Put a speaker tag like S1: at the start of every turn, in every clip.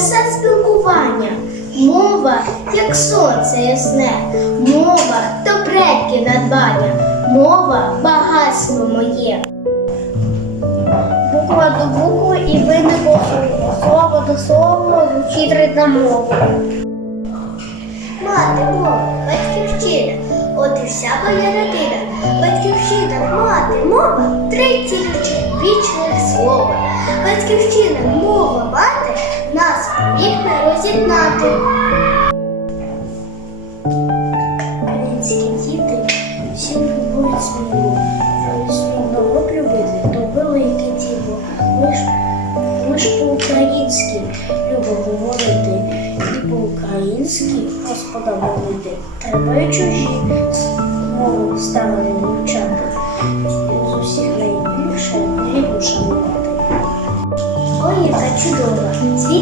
S1: спілкування. Мова, як сонце ясне, мова то предки надбання, мова багатство моє. Буква до букви і виникло слово. Слово до слова звучить рідна мова. Мати, мова, батьківщина, от і вся моя родина. Батьківщина, мати, мова, третій ключі вічних слова. Батьківщина, мова, мати, нас повік не розігнати. Українські діти всі любують свою. Свій любити, то велике діло. Ми ж, по-українськи любимо говорити. І по-українськи Господа молити. Треба й чужі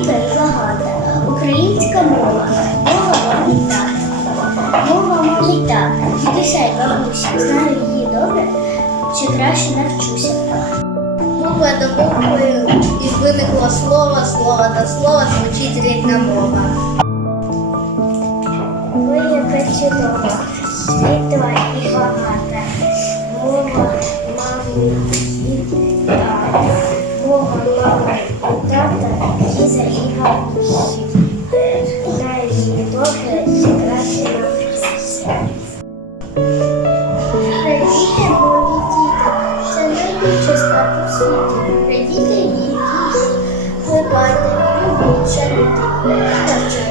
S1: і багата. Українська мова, мова мамі тата. Мова мамі тата. Дідуся й бабуся, знаю її добре, чи краще навчуся. Буква до букви і виникло слово, слово до слова звучить рідна мова. Ой, яка чудова, світла і багата. Мова мамі її діти, глибати, любить, шанити.